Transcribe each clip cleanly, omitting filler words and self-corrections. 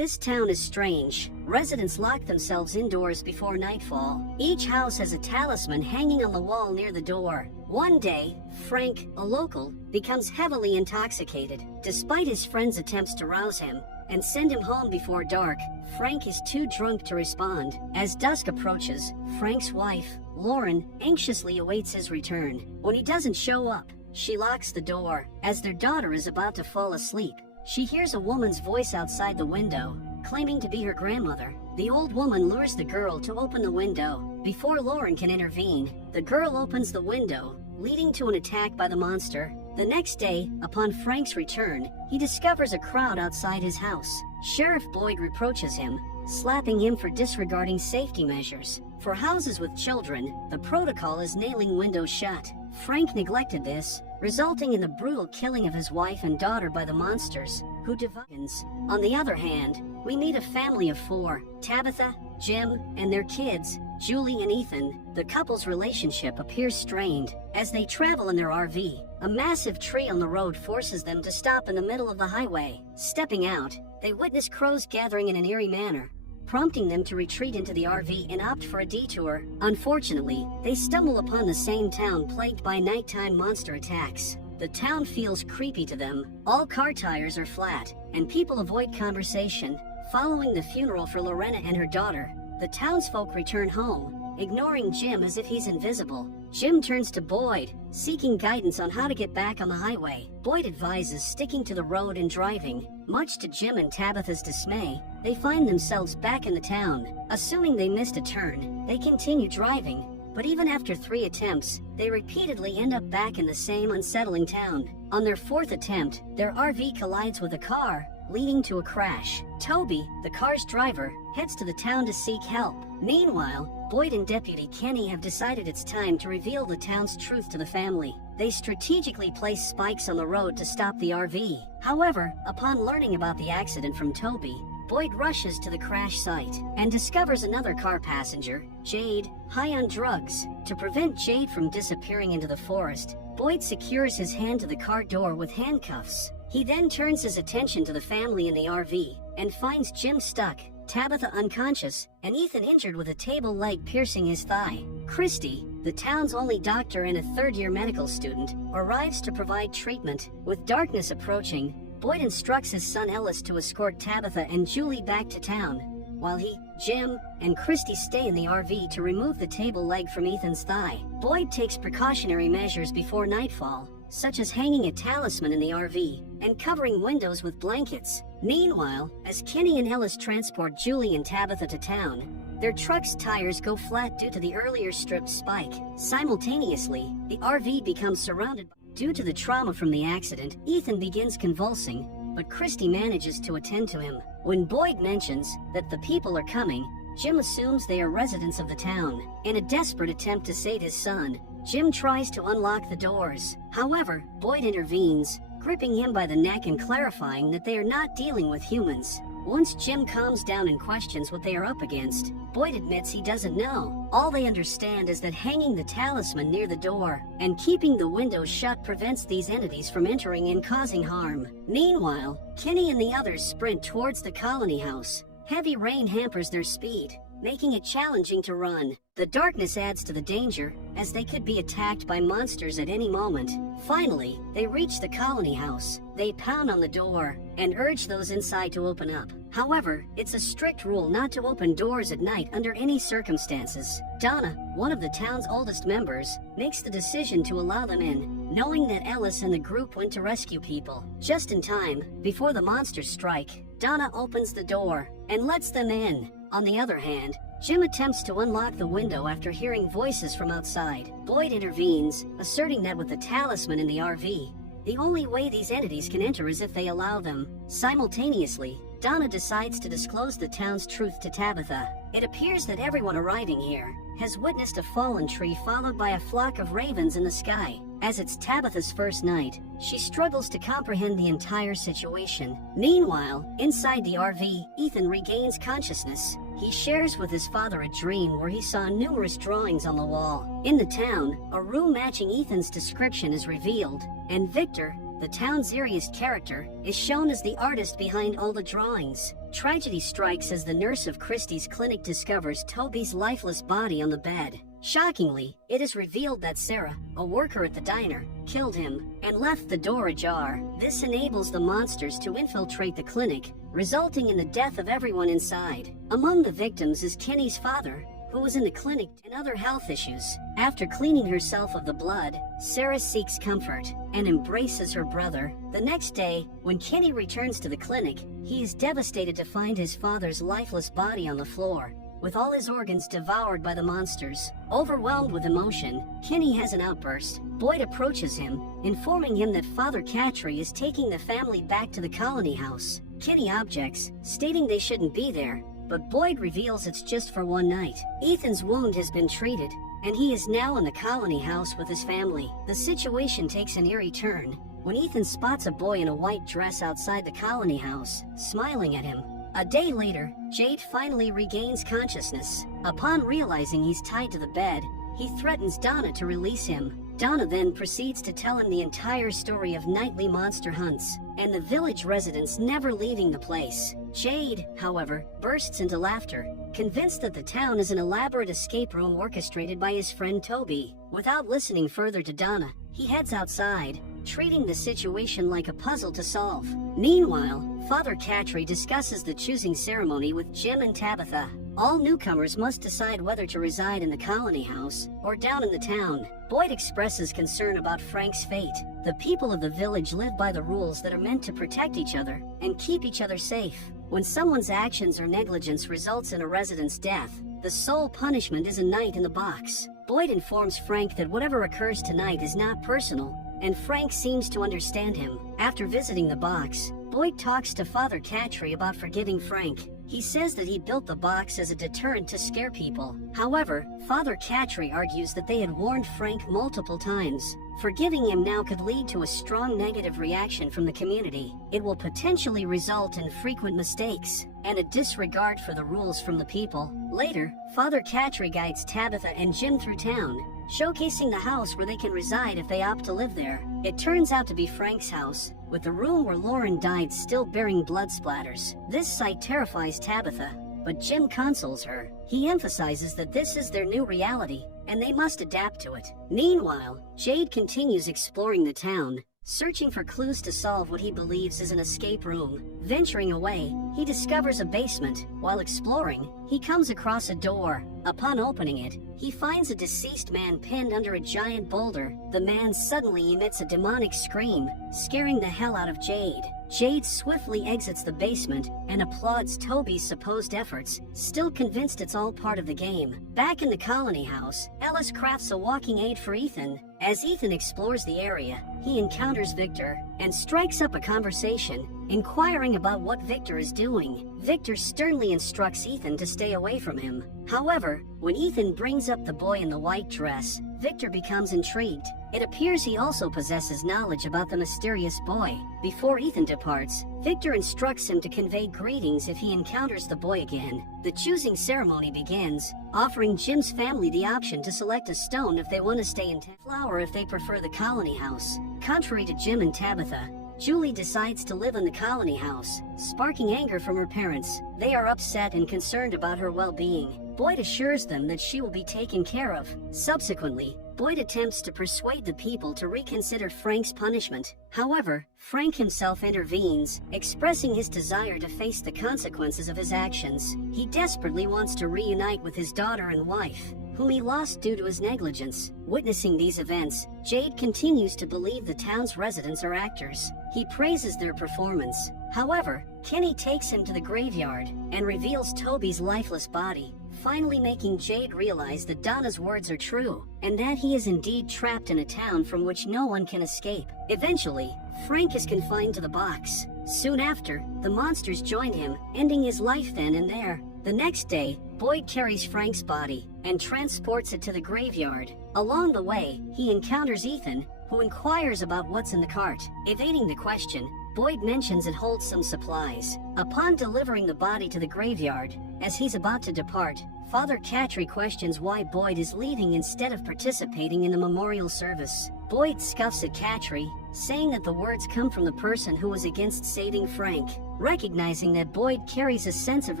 This town is strange. Residents lock themselves indoors before nightfall. Each house has a talisman hanging on the wall near the door. One day, Frank, a local, becomes heavily intoxicated. Despite his friends' attempts to rouse him and send him home before dark, Frank is too drunk to respond. As dusk approaches, Frank's wife, Lauren, anxiously awaits his return. When he doesn't show up, she locks the door. As their daughter is about to fall asleep, she hears a woman's voice outside the window, claiming to be her grandmother. The old woman lures the girl to open the window. Before Lauren can intervene, the girl opens the window, leading to an attack by the monster. The next day, upon Frank's return, he discovers a crowd outside his house. Sheriff Boyd reproaches him, slapping him for disregarding safety measures. For houses with children, the protocol is nailing windows shut. Frank neglected this, resulting in the brutal killing of his wife and daughter by the monsters, who divides. On the other hand, we meet a family of 4, Tabitha, Jim, and their kids, Julie and Ethan. The couple's relationship appears strained. As they travel in their RV, a massive tree on the road forces them to stop in the middle of the highway. Stepping out, they witness crows gathering in an eerie manner, prompting them to retreat into the RV and opt for a detour. Unfortunately, they stumble upon the same town plagued by nighttime monster attacks. The town feels creepy to them. All car tires are flat, and people avoid conversation. Following the funeral for Lorena and her daughter, the townsfolk return home, ignoring Jim as if he's invisible. Jim turns to Boyd, seeking guidance on how to get back on the highway. Boyd advises sticking to the road and driving. Much to Jim and Tabitha's dismay, they find themselves back in the town. Assuming they missed a turn, they continue driving. But even after 3 attempts, they repeatedly end up back in the same unsettling town. On their 4th attempt, their RV collides with a car, leading to a crash. Toby, the car's driver, heads to the town to seek help. Meanwhile, Boyd and Deputy Kenny have decided it's time to reveal the town's truth to the family. They strategically place spikes on the road to stop the RV. However, upon learning about the accident from Toby, Boyd rushes to the crash site and discovers another car passenger, Jade, high on drugs. To prevent Jade from disappearing into the forest, Boyd secures his hand to the car door with handcuffs. He then turns his attention to the family in the RV and finds Jim stuck, Tabitha unconscious, and Ethan injured with a table leg piercing his thigh. Christy, the town's only doctor and a 3rd-year medical student, arrives to provide treatment. With darkness approaching, Boyd instructs his son Ellis to escort Tabitha and Julie back to town, while he, Jim, and Christy stay in the RV to remove the table leg from Ethan's thigh. Boyd takes precautionary measures before nightfall, such as hanging a talisman in the RV and covering windows with blankets. Meanwhile, as Kenny and Ellis transport Julie and Tabitha to town, their truck's tires go flat due to the earlier stripped spike. Simultaneously, the RV becomes surrounded. Due to the trauma from the accident, Ethan begins convulsing, but Christy manages to attend to him. When Boyd mentions that the people are coming, Jim assumes they are residents of the town. In a desperate attempt to save his son, Jim tries to unlock the doors. However, Boyd intervenes, gripping him by the neck and clarifying that they are not dealing with humans. Once Jim calms down and questions what they are up against, Boyd admits he doesn't know. All they understand is that hanging the talisman near the door and keeping the windows shut prevents these entities from entering and causing harm. Meanwhile, Kenny and the others sprint towards the colony house. Heavy rain hampers their speed, making it challenging to run. The darkness adds to the danger, as they could be attacked by monsters at any moment. Finally, they reach the colony house. They pound on the door and urge those inside to open up. However, it's a strict rule not to open doors at night under any circumstances. Donna, one of the town's oldest members, makes the decision to allow them in, knowing that Ellis and the group went to rescue people. Just in time, before the monsters strike, Donna opens the door and lets them in. On the other hand, Jim attempts to unlock the window after hearing voices from outside. Boyd intervenes, asserting that with the talisman in the RV, the only way these entities can enter is if they allow them. Simultaneously, Donna decides to disclose the town's truth to Tabitha. It appears that everyone arriving here has witnessed a fallen tree followed by a flock of ravens in the sky. As it's Tabitha's first night, she struggles to comprehend the entire situation. Meanwhile, inside the RV, Ethan regains consciousness. He shares with his father a dream where he saw numerous drawings on the wall. In the town, a room matching Ethan's description is revealed, and Victor, the town's eeriest character, is shown as the artist behind all the drawings. Tragedy strikes as the nurse of Christie's clinic discovers Toby's lifeless body on the bed. Shockingly, it is revealed that Sarah, a worker at the diner, killed him and left the door ajar. This enables the monsters to infiltrate the clinic, resulting in the death of everyone inside. Among the victims is Kenny's father, who was in the clinic and other health issues. After cleaning herself of the blood, Sarah seeks comfort and embraces her brother. The next day, when Kenny returns to the clinic, he is devastated to find his father's lifeless body on the floor, with all his organs devoured by the monsters. Overwhelmed with emotion, Kenny has an outburst. Boyd approaches him, informing him that Father Cattry is taking the family back to the colony house. Kenny objects, stating they shouldn't be there, but Boyd reveals it's just for one night. Ethan's wound has been treated, and he is now in the colony house with his family. The situation takes an eerie turn when Ethan spots a boy in a white dress outside the colony house, smiling at him. A day later, Jade finally regains consciousness. Upon realizing he's tied to the bed, he threatens Donna to release him. Donna then proceeds to tell him the entire story of nightly monster hunts, and the village residents never leaving the place. Jade, however, bursts into laughter, convinced that the town is an elaborate escape room orchestrated by his friend Toby. Without listening further to Donna, he heads outside, treating the situation like a puzzle to solve. Meanwhile, Father Cattry discusses the choosing ceremony with Jim and Tabitha. All newcomers must decide whether to reside in the colony house or down in the town. Boyd expresses concern about Frank's fate. The people of the village live by the rules that are meant to protect each other and keep each other safe. When someone's actions or negligence results in a resident's death, the sole punishment is a night in the box. Boyd informs Frank that whatever occurs tonight is not personal, and Frank seems to understand him. After visiting the box, Boyd talks to Father Cattry about forgiving Frank. He says that he built the box as a deterrent to scare people. However, Father Cattry argues that they had warned Frank multiple times. Forgiving him now could lead to a strong negative reaction from the community. It will potentially result in frequent mistakes and a disregard for the rules from the people. Later, Father Cattry guides Tabitha and Jim through town, showcasing the house where they can reside if they opt to live there. It turns out to be Frank's house, with the room where Lauren died still bearing blood splatters. This sight terrifies Tabitha, but Jim consoles her. He emphasizes that this is their new reality, and they must adapt to it. Meanwhile, Jade continues exploring the town, searching for clues to solve what he believes is an escape room. Venturing away, he discovers a basement. While exploring, he comes across a door. Upon opening it, he finds a deceased man pinned under a giant boulder. The man suddenly emits a demonic scream, scaring the hell out of Jade. Jade swiftly exits the basement and applauds Toby's supposed efforts, still convinced it's all part of the game. Back in the colony house, Ellis crafts a walking aid for Ethan. As Ethan explores the area, he encounters Victor and strikes up a conversation, inquiring about what Victor is doing. Victor sternly instructs Ethan to stay away from him. However, when Ethan brings up the boy in the white dress, Victor becomes intrigued. It appears he also possesses knowledge about the mysterious boy. Before Ethan departs, Victor instructs him to convey greetings if he encounters the boy again. The choosing ceremony begins, offering Jim's family the option to select a stone if they want to stay in town, flower if they prefer the colony house. Contrary to Jim and Tabitha, Julie decides to live in the colony house, sparking anger from her parents. They are upset and concerned about her well-being. Boyd assures them that she will be taken care of. Subsequently, Boyd attempts to persuade the people to reconsider Frank's punishment. However, Frank himself intervenes, expressing his desire to face the consequences of his actions. He desperately wants to reunite with his daughter and wife, whom he lost due to his negligence. Witnessing these events, Jade continues to believe the town's residents are actors. He praises their performance. However, Kenny takes him to the graveyard and reveals Toby's lifeless body, finally making Jade realize that Donna's words are true, and that he is indeed trapped in a town from which no one can escape. Eventually, Frank is confined to the box. Soon after, the monsters join him, ending his life then and there. The next day, Boyd carries Frank's body and transports it to the graveyard. Along the way, he encounters Ethan, who inquires about what's in the cart. Evading the question, Boyd mentions it holds some supplies. Upon delivering the body to the graveyard, as he's about to depart, Father Cattry questions why Boyd is leaving instead of participating in the memorial service. Boyd scoffs at Cattry, saying that the words come from the person who was against saving Frank. Recognizing that Boyd carries a sense of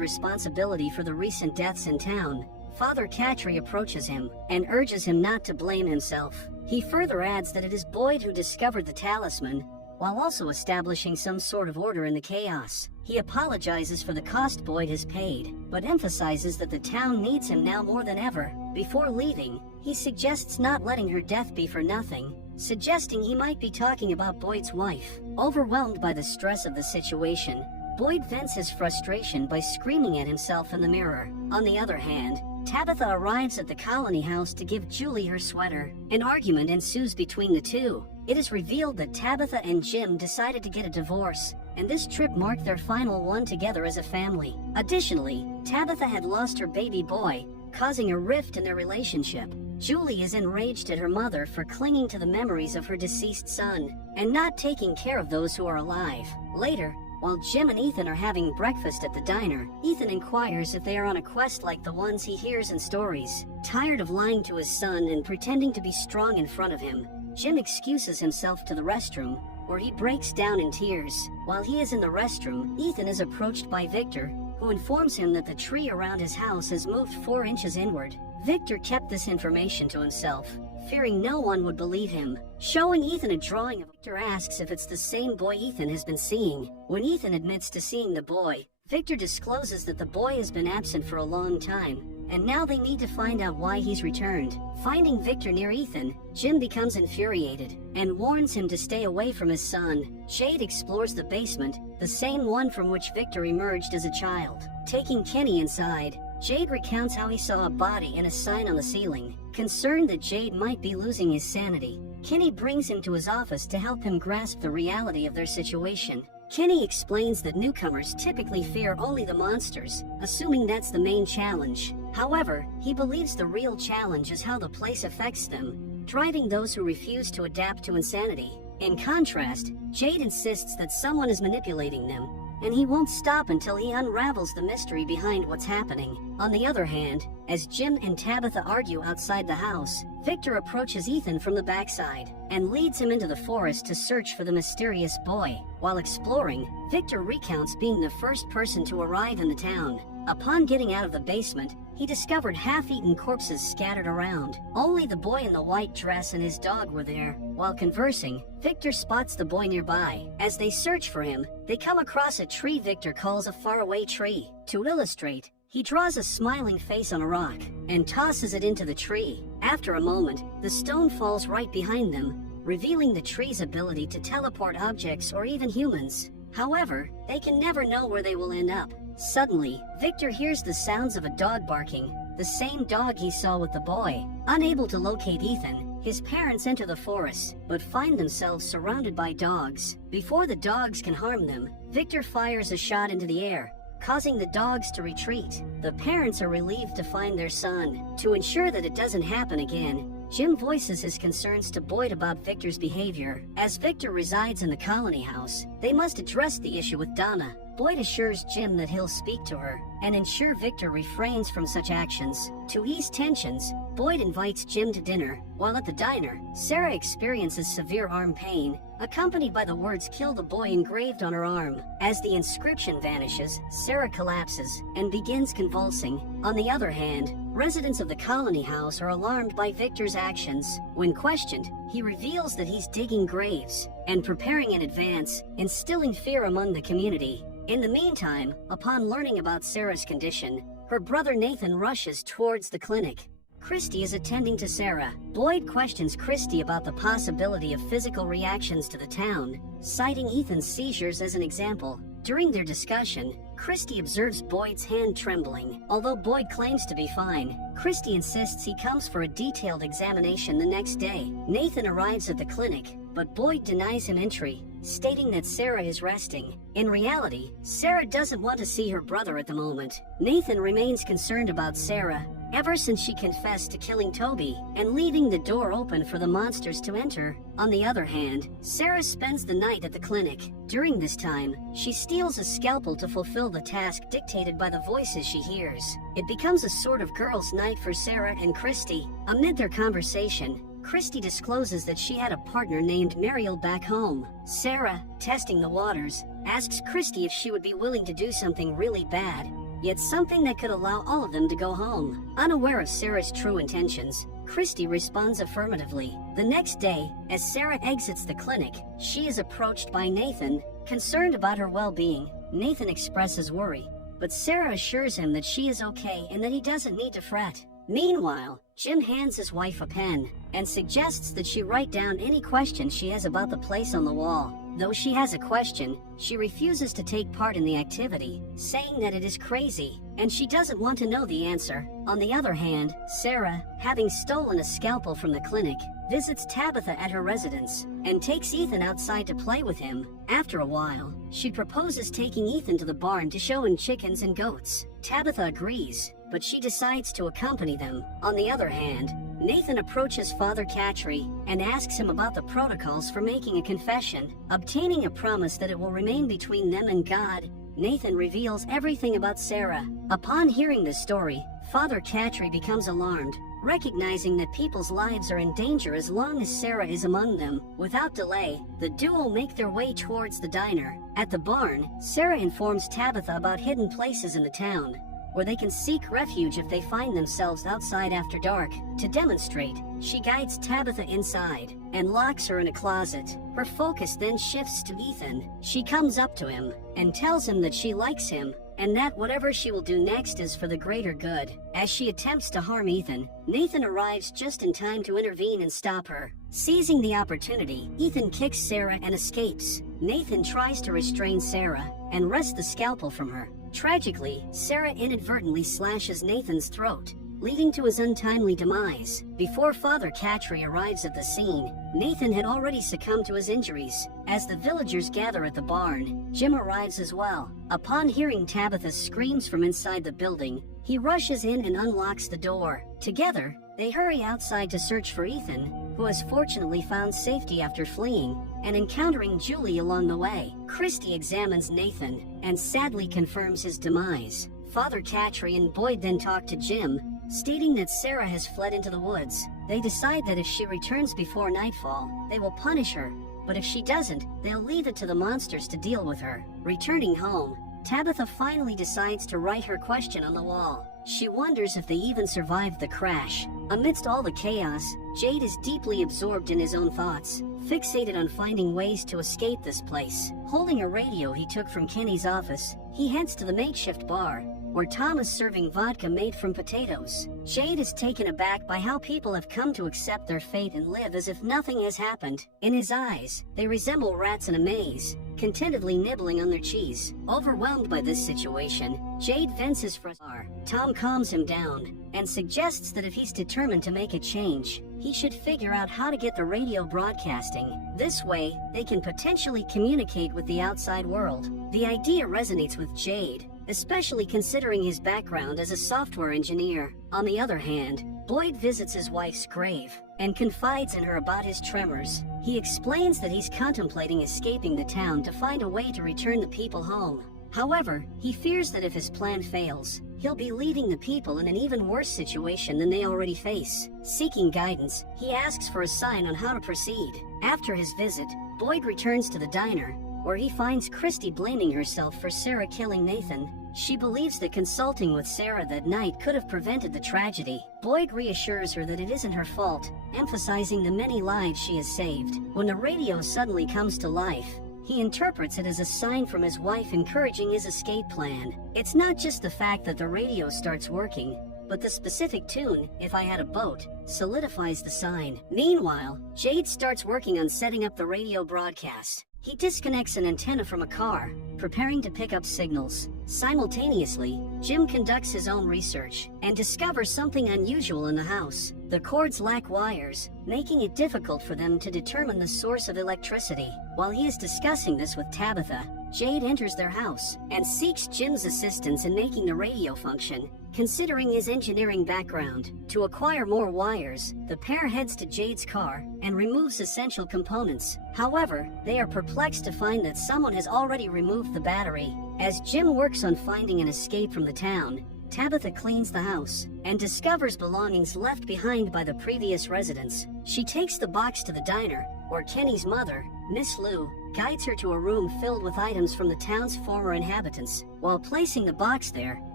responsibility for the recent deaths in town, Father Catry approaches him and urges him not to blame himself. He further adds that it is Boyd who discovered the talisman, while also establishing some sort of order in the chaos. He apologizes for the cost Boyd has paid, but emphasizes that the town needs him now more than ever. Before leaving, he suggests not letting her death be for nothing, suggesting he might be talking about Boyd's wife. Overwhelmed by the stress of the situation, Boyd vents his frustration by screaming at himself in the mirror. On the other hand, Tabitha arrives at the colony house to give Julie her sweater. An argument ensues between the two. It is revealed that Tabitha and Jim decided to get a divorce, and this trip marked their final one together as a family. Additionally, Tabitha had lost her baby boy, causing a rift in their relationship. Julie is enraged at her mother for clinging to the memories of her deceased son, and not taking care of those who are alive. Later, while Jim and Ethan are having breakfast at the diner, Ethan inquires if they are on a quest like the ones he hears in stories. Tired of lying to his son and pretending to be strong in front of him, Jim excuses himself to the restroom, where he breaks down in tears. While he is in the restroom, Ethan is approached by Victor, who informs him that the tree around his house has moved 4 inches inward. Victor kept this information to himself, fearing no one would believe him. Showing Ethan a drawing, Victor asks if it's the same boy Ethan has been seeing. When Ethan admits to seeing the boy, Victor discloses that the boy has been absent for a long time, and now they need to find out why he's returned. Finding Victor near Ethan, Jim becomes infuriated and warns him to stay away from his son. Jade explores the basement, the same one from which Victor emerged as a child. Taking Kenny inside, Jade recounts how he saw a body and a sign on the ceiling. Concerned that Jade might be losing his sanity, Kenny brings him to his office to help him grasp the reality of their situation. Kenny explains that newcomers typically fear only the monsters, assuming that's the main challenge. However, he believes the real challenge is how the place affects them, driving those who refuse to adapt to insanity. In contrast, Jade insists that someone is manipulating them, and he won't stop until he unravels the mystery behind what's happening. On the other hand, as Jim and Tabitha argue outside the house, Victor approaches Ethan from the backside and leads him into the forest to search for the mysterious boy. While exploring, Victor recounts being the first person to arrive in the town. Upon getting out of the basement, he discovered half-eaten corpses scattered around. Only the boy in the white dress and his dog were there. While conversing, Victor spots the boy nearby. As they search for him, they come across a tree Victor calls a faraway tree. To illustrate, he draws a smiling face on a rock and tosses it into the tree. After a moment, the stone falls right behind them, revealing the tree's ability to teleport objects or even humans. However, they can never know where they will end up. Suddenly, Victor hears the sounds of a dog barking, the same dog he saw with the boy. Unable to locate Ethan, his parents enter the forest, but find themselves surrounded by dogs. Before the dogs can harm them, Victor fires a shot into the air, causing the dogs to retreat. The parents are relieved to find their son. To ensure that it doesn't happen again, Jim voices his concerns to Boyd about Victor's behavior. As Victor resides in the colony house, they must address the issue with Donna. Boyd assures Jim that he'll speak to her and ensure Victor refrains from such actions. To ease tensions, Boyd invites Jim to dinner. While at the diner, Sarah experiences severe arm pain, accompanied by the words "kill the boy" engraved on her arm. As the inscription vanishes, Sarah collapses and begins convulsing. On the other hand, residents of the colony house are alarmed by Victor's actions. When questioned, he reveals that he's digging graves and preparing in advance, instilling fear among the community. In the meantime, upon learning about Sarah's condition, her brother Nathan rushes towards the clinic. Christy is attending to Sarah. Boyd questions Christy about the possibility of physical reactions to the town, citing Ethan's seizures as an example. During their discussion, Christy observes Boyd's hand trembling. Although Boyd claims to be fine, Christy insists he comes for a detailed examination the next day. Nathan arrives at the clinic, but Boyd denies him entry, stating that Sarah is resting. In reality, Sarah doesn't want to see her brother at the moment. Nathan remains concerned about Sarah, ever since she confessed to killing Toby and leaving the door open for the monsters to enter. On the other hand, Sarah spends the night at the clinic. During this time, she steals a scalpel to fulfill the task dictated by the voices she hears. It becomes a sort of girls' night for Sarah and Christy. Amid their conversation, Christy discloses that she had a partner named Mariel back home. Sarah, testing the waters, asks Christy if she would be willing to do something really bad, yet something that could allow all of them to go home. Unaware of Sarah's true intentions, Christy responds affirmatively. The next day, as Sarah exits the clinic, she is approached by Nathan. Concerned about her well-being, Nathan expresses worry, but Sarah assures him that she is okay and that he doesn't need to fret. Meanwhile, Jim hands his wife a pen and suggests that she write down any questions she has about the place on the wall. Though she has a question, she refuses to take part in the activity, saying that it is crazy, and she doesn't want to know the answer. On the other hand, Sarah, having stolen a scalpel from the clinic, visits Tabitha at her residence and takes Ethan outside to play with him. After a while, she proposes taking Ethan to the barn to show him chickens and goats. Tabitha agrees, but she decides to accompany them. On the other hand, Nathan approaches Father Catry and asks him about the protocols for making a confession. Obtaining a promise that it will remain between them and God, Nathan reveals everything about Sarah. Upon hearing this story, Father Catry becomes alarmed, recognizing that people's lives are in danger as long as Sarah is among them. Without delay, the duo make their way towards the diner. At the barn, Sarah informs Tabitha about hidden places in the town, where they can seek refuge if they find themselves outside after dark. To demonstrate, she guides Tabitha inside and locks her in a closet. Her focus then shifts to Ethan. She comes up to him and tells him that she likes him and that whatever she will do next is for the greater good. As she attempts to harm Ethan, Nathan arrives just in time to intervene and stop her. Seizing the opportunity, Ethan kicks Sarah and escapes. Nathan tries to restrain Sarah and wrest the scalpel from her. Tragically, Sarah inadvertently slashes Nathan's throat, leading to his untimely demise. Before Father Catry arrives at the scene, Nathan had already succumbed to his injuries. As the villagers gather at the barn, Jim arrives as well. Upon hearing Tabitha's screams from inside the building, he rushes in and unlocks the door. Together, they hurry outside to search for Ethan, who has fortunately found safety after fleeing and encountering Julie along the way. Christy examines Nathan and sadly confirms his demise. Father Catry and Boyd then talk to Jim, stating that Sarah has fled into the woods. They decide that if she returns before nightfall, they will punish her, but if she doesn't, they'll leave it to the monsters to deal with her. Returning home, Tabitha finally decides to write her question on the wall. She wonders if they even survived the crash. Amidst all the chaos, Jade is deeply absorbed in his own thoughts, fixated on finding ways to escape this place. Holding a radio he took from Kenny's office, he heads to the makeshift bar, where Tom is serving vodka made from potatoes. Jade is taken aback by how people have come to accept their fate and live as if nothing has happened. In his eyes, they resemble rats in a maze, contentedly nibbling on their cheese. Overwhelmed by this situation, Jade vents his frustration. Tom calms him down and suggests that if he's determined to make a change, he should figure out how to get the radio broadcasting. This way, they can potentially communicate with the outside world. The idea resonates with Jade, especially considering his background as a software engineer. On the other hand, Boyd visits his wife's grave and confides in her about his tremors. He explains that he's contemplating escaping the town to find a way to return the people home. However, he fears that if his plan fails, he'll be leaving the people in an even worse situation than they already face. Seeking guidance, he asks for a sign on how to proceed. After his visit, Boyd returns to the diner, where he finds Christy blaming herself for Sarah killing Nathan. She believes that consulting with Sarah that night could have prevented the tragedy. Boyd reassures her that it isn't her fault, emphasizing the many lives she has saved. When the radio suddenly comes to life, he interprets it as a sign from his wife encouraging his escape plan. It's not just the fact that the radio starts working, but the specific tune, "If I Had a Boat," solidifies the sign. Meanwhile, Jade starts working on setting up the radio broadcast. He disconnects an antenna from a car, preparing to pick up signals. Simultaneously, Jim conducts his own research and discovers something unusual in the house. The cords lack wires, making it difficult for them to determine the source of electricity. While he is discussing this with Tabitha, Jade enters their house and seeks Jim's assistance in making the radio function. Considering his engineering background, to acquire more wires, the pair heads to Jade's car and removes essential components. However, they are perplexed to find that someone has already removed the battery. As Jim works on finding an escape from the town, Tabitha cleans the house and discovers belongings left behind by the previous residents. She takes the box to the diner, where Kenny's mother, Miss Lou, guides her to a room filled with items from the town's former inhabitants. While placing the box there,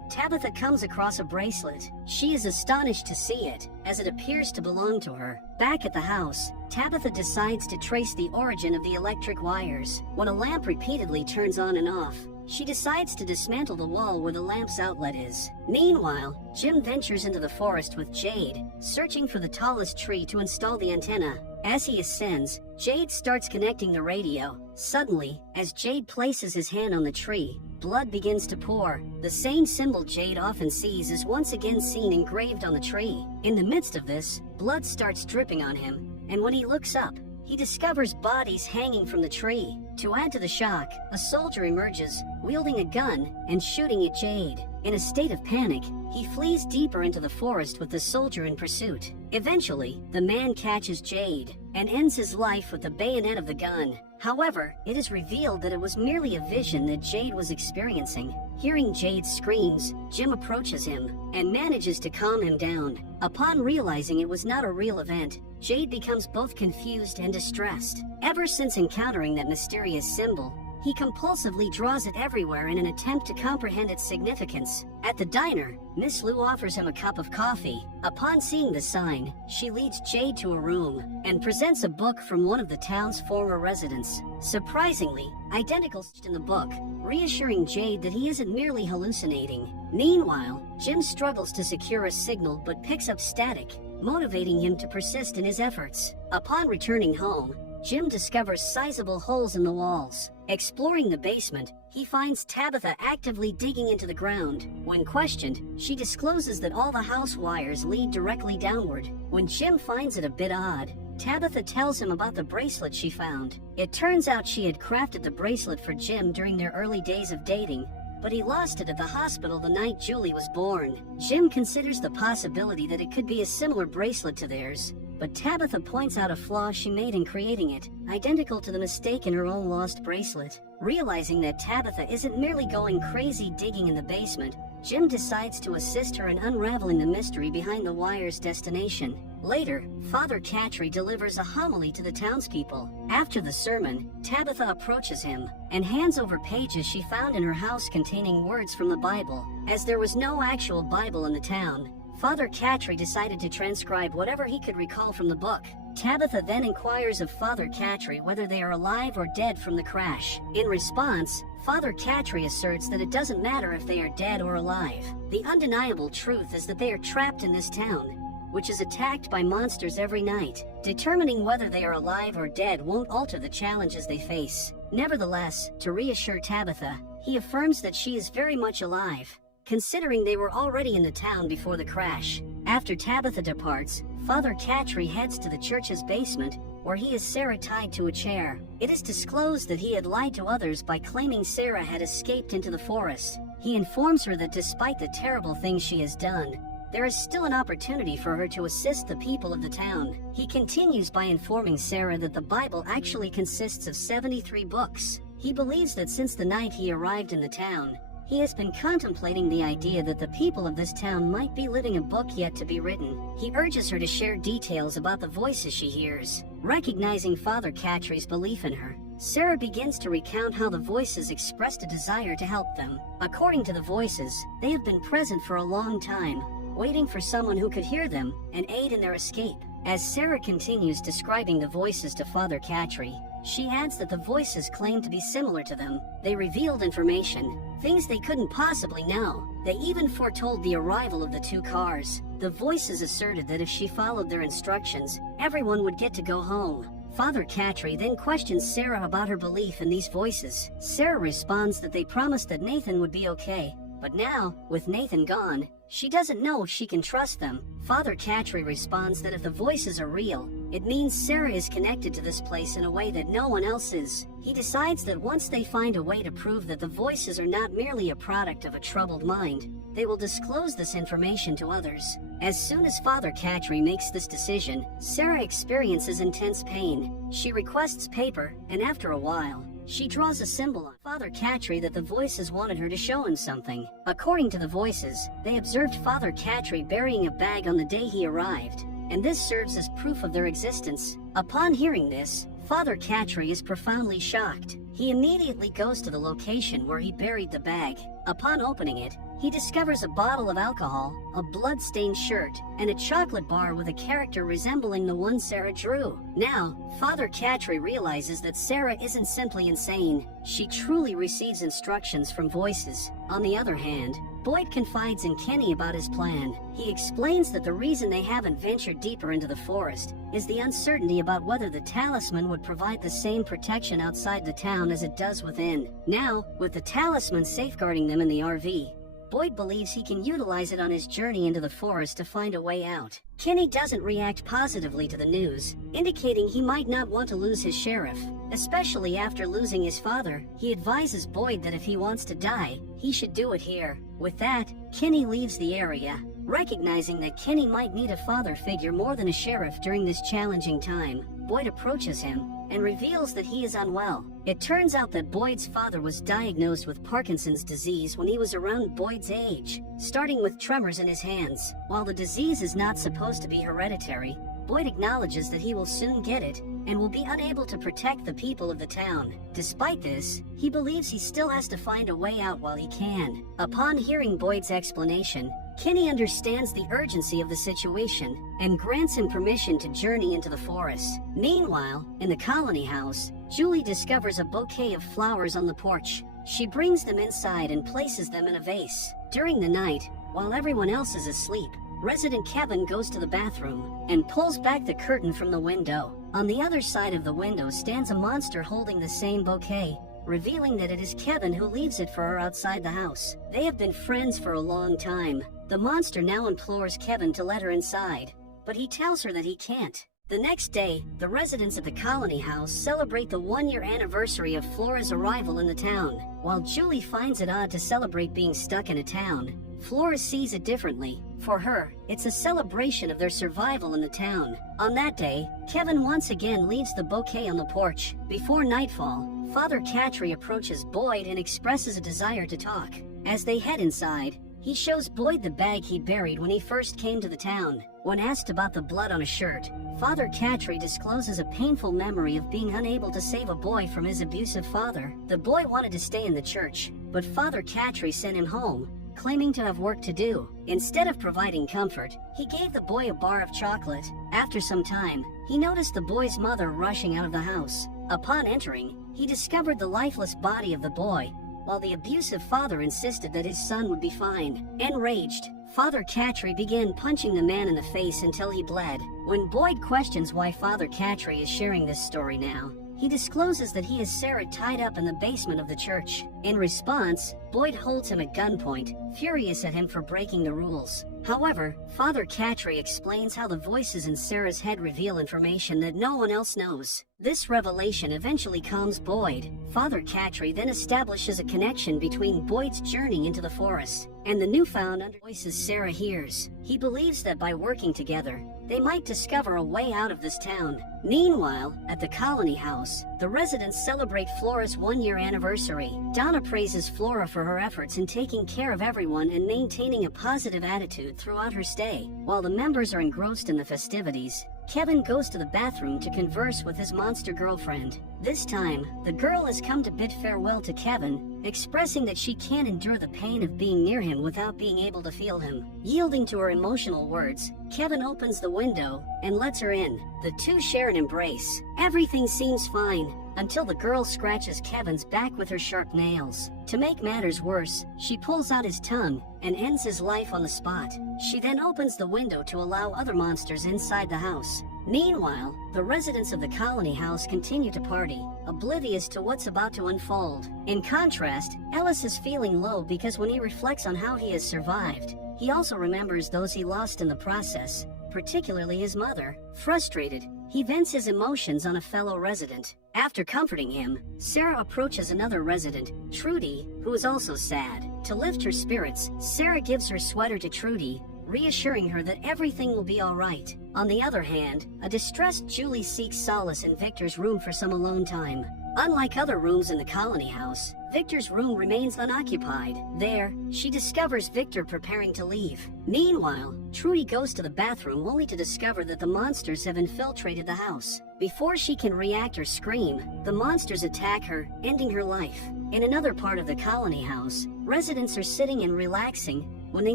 Tabitha comes across a bracelet. She is astonished to see it, as it appears to belong to her. Back at the house, Tabitha decides to trace the origin of the electric wires. When a lamp repeatedly turns on and off, she decides to dismantle the wall where the lamp's outlet is. Meanwhile, Jim ventures into the forest with Jade, searching for the tallest tree to install the antenna. As he ascends, Jade starts connecting the radio. Suddenly, as Jade places his hand on the tree, blood begins to pour. The same symbol Jade often sees is once again seen engraved on the tree. In the midst of this, blood starts dripping on him, and when he looks up, he discovers bodies hanging from the tree. To add to the shock, a soldier emerges, wielding a gun and shooting at Jade. In a state of panic, he flees deeper into the forest with the soldier in pursuit. Eventually, the man catches Jade and ends his life with the bayonet of the gun. However, it is revealed that it was merely a vision that Jade was experiencing. Hearing Jade's screams, Jim approaches him and manages to calm him down. Upon realizing it was not a real event, Jade becomes both confused and distressed. Ever since encountering that mysterious symbol, he compulsively draws it everywhere in an attempt to comprehend its significance. At the diner, Miss Lou offers him a cup of coffee. Upon seeing the sign, she leads Jade to a room and presents a book from one of the town's former residents. Surprisingly, identical in the book, reassuring Jade that he isn't merely hallucinating. Meanwhile, Jim struggles to secure a signal but picks up static, motivating him to persist in his efforts. Upon returning home, Jim discovers sizable holes in the walls. Exploring the basement, he finds Tabitha actively digging into the ground. When questioned, she discloses that all the house wires lead directly downward. When Jim finds it a bit odd, Tabitha tells him about the bracelet she found. It turns out she had crafted the bracelet for Jim during their early days of dating, but he lost it at the hospital the night Julie was born. Jim considers the possibility that it could be a similar bracelet to theirs, but Tabitha points out a flaw she made in creating it, identical to the mistake in her own lost bracelet. Realizing that Tabitha isn't merely going crazy digging in the basement, Jim decides to assist her in unraveling the mystery behind the wire's destination. Later, Father Catry delivers a homily to the townspeople. After the sermon, Tabitha approaches him and hands over pages she found in her house containing words from the Bible. As there was no actual Bible in the town, Father Catry decided to transcribe whatever he could recall from the book. Tabitha then inquires of Father Catry whether they are alive or dead from the crash. In response, Father Catry asserts that it doesn't matter if they are dead or alive. The undeniable truth is that they are trapped in this town, which is attacked by monsters every night. Determining whether they are alive or dead won't alter the challenges they face. Nevertheless, to reassure Tabitha, he affirms that she is very much alive, considering they were already in the town before the crash. After Tabitha departs, Father Catry heads to the church's basement, where he has Sarah tied to a chair. It is disclosed that he had lied to others by claiming Sarah had escaped into the forest. He informs her that despite the terrible things she has done, there is still an opportunity for her to assist the people of the town. He continues by informing Sarah that the Bible actually consists of 73 books. He believes that since the night he arrived in the town, he has been contemplating the idea that the people of this town might be living a book yet to be written. He urges her to share details about the voices she hears. Recognizing Father Catry's belief in her, Sarah begins to recount how the voices expressed a desire to help them. According to the voices, they have been present for a long time, waiting for someone who could hear them and aid in their escape. As Sarah continues describing the voices to Father Catry, she adds that the voices claim to be similar to them. They revealed information, things they couldn't possibly know. They even foretold the arrival of the two cars. The voices asserted that if she followed their instructions, everyone would get to go home. Father Catry then questions Sarah about her belief in these voices. Sarah responds that they promised that Nathan would be okay, but now, with Nathan gone, she doesn't know if she can trust them. Father Catry responds that if the voices are real, it means Sarah is connected to this place in a way that no one else is. He decides that once they find a way to prove that the voices are not merely a product of a troubled mind, they will disclose this information to others. As soon as Father Catry makes this decision, Sarah experiences intense pain. She requests paper, and after a while, she draws a symbol on Father Catry that the voices wanted her to show him something. According to the voices, they observed Father Catry burying a bag on the day he arrived, and this serves as proof of their existence. Upon hearing this, Father Catry is profoundly shocked. He immediately goes to the location where he buried the bag. Upon opening it, he discovers a bottle of alcohol, a blood-stained shirt, and a chocolate bar with a character resembling the one Sarah drew. Now, Father Catry realizes that Sarah isn't simply insane. She truly receives instructions from voices. On the other hand, Boyd confides in Kenny about his plan. He explains that the reason they haven't ventured deeper into the forest is the uncertainty about whether the talisman would provide the same protection outside the town as it does within. Now, with the talisman safeguarding them in the RV, Boyd believes he can utilize it on his journey into the forest to find a way out. Kenny doesn't react positively to the news, indicating he might not want to lose his sheriff. Especially after losing his father, he advises Boyd that if he wants to die, he should do it here. With that, Kenny leaves the area, recognizing that Kenny might need a father figure more than a sheriff during this challenging time. Boyd approaches him and reveals that he is unwell. It turns out that Boyd's father was diagnosed with Parkinson's disease when he was around Boyd's age, starting with tremors in his hands. While the disease is not supposed to be hereditary, Boyd acknowledges that he will soon get it and will be unable to protect the people of the town. Despite this, he believes he still has to find a way out while he can. Upon hearing Boyd's explanation, Kenny understands the urgency of the situation and grants him permission to journey into the forest. Meanwhile, in the colony house, Julie discovers a bouquet of flowers on the porch. She brings them inside and places them in a vase. During the night, while everyone else is asleep, resident Kevin goes to the bathroom and pulls back the curtain from the window. On the other side of the window stands a monster holding the same bouquet, revealing that it is Kevin who leaves it for her outside the house. They have been friends for a long time. The monster now implores Kevin to let her inside, but he tells her that he can't. The next day, the residents of the colony house celebrate the one-year anniversary of Flora's arrival in the town. While Julie finds it odd to celebrate being stuck in a town, Flora sees it differently. For her, it's a celebration of their survival in the town. On that day, Kevin once again leaves the bouquet on the porch. Before nightfall, Father Catry approaches Boyd and expresses a desire to talk. As they head inside, he shows Boyd the bag he buried when he first came to the town. When asked about the blood on a shirt, Father Catry discloses a painful memory of being unable to save a boy from his abusive father. The boy wanted to stay in the church, but Father Catry sent him home, claiming to have work to do. Instead of providing comfort, he gave the boy a bar of chocolate. After some time, he noticed the boy's mother rushing out of the house. Upon entering, he discovered the lifeless body of the boy, while the abusive father insisted that his son would be fine. Enraged, Father Catry began punching the man in the face until he bled. When Boyd questions why Father Catry is sharing this story now, he discloses that he has Sarah tied up in the basement of the church. In response, Boyd holds him at gunpoint, furious at him for breaking the rules. However, Father Catry explains how the voices in Sarah's head reveal information that no one else knows. This revelation eventually calms Boyd. Father Catry then establishes a connection between Boyd's journey into the forest and the newfound voices Sarah hears. He believes that by working together, they might discover a way out of this town. Meanwhile, at the colony house, the residents celebrate Flora's one-year anniversary. Donna praises Flora for her efforts in taking care of everyone and maintaining a positive attitude throughout her stay. While the members are engrossed in the festivities, Kevin goes to the bathroom to converse with his monster girlfriend. This time, the girl has come to bid farewell to Kevin, expressing that she can't endure the pain of being near him without being able to feel him. Yielding to her emotional words, Kevin opens the window and lets her in. The two share an embrace. Everything seems fine, until the girl scratches Kevin's back with her sharp nails. To make matters worse, she pulls out his tongue and ends his life on the spot. She then opens the window to allow other monsters inside the house. Meanwhile, the residents of the colony house continue to party, oblivious to what's about to unfold. In contrast, Ellis is feeling low because when he reflects on how he has survived, he also remembers those he lost in the process, particularly his mother. Frustrated, he vents his emotions on a fellow resident. After comforting him, Sarah approaches another resident, Trudy, who is also sad. To lift her spirits, Sarah gives her sweater to Trudy, reassuring her that everything will be all right. On the other hand, a distressed Julie seeks solace in Victor's room for some alone time. Unlike other rooms in the colony house, Victor's room remains unoccupied. There, she discovers Victor preparing to leave. Meanwhile, Trudy goes to the bathroom only to discover that the monsters have infiltrated the house. Before she can react or scream, the monsters attack her, ending her life. In another part of the colony house, residents are sitting and relaxing when they